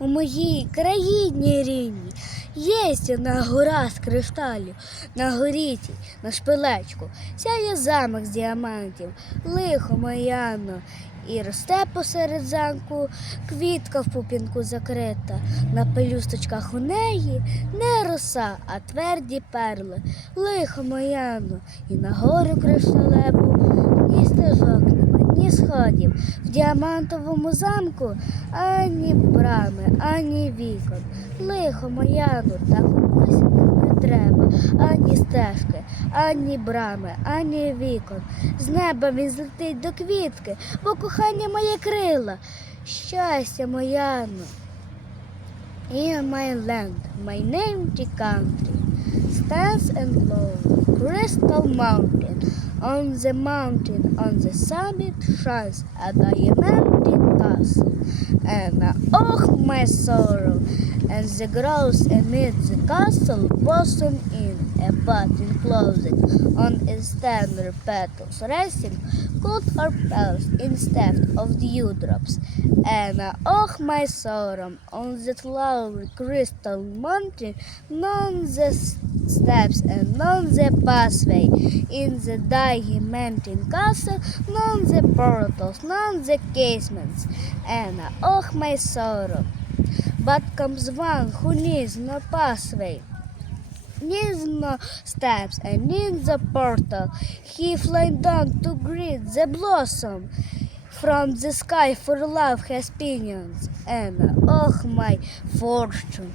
у моїй країні рідній. Єсть одна гора з кришталю, на горіті, на шпилечку, сяє замок з діамантів, лихо мояно, і росте посеред замку квітка в пупінку закрита, на пелюсточках у неї не роса, а тверді перли, лихо мояно, і на гору кришталеву. Ні стежок нема, ні сходів. В діамантовому замку ані брами, ані вікон. Лихо мояну, так ось не треба, ані стежки, ані брами, ані вікон. З неба він злетить до квітки, бо кохання моє крила, щастя мояно. In my land, my name the country, stands and glows, crystal mountain. On the mountain, on the summit, shines a diamantine castle. And oh, my sorrow! And the grows amid the castle blossom in a button closet. On its tender petals resting, gold or pearls instead of dewdrops. And uh, oh, my sorrow! On that lovely crystal mountain, none the steps and none the pathway. In the diamantine castle, none the portals, none the casements. And uh, oh, my sorrow! But comes one who needs no pathway, no steps, and needs the portal. He flying down to greet the blossom. From the sky for love has pinions, and oh, my fortune!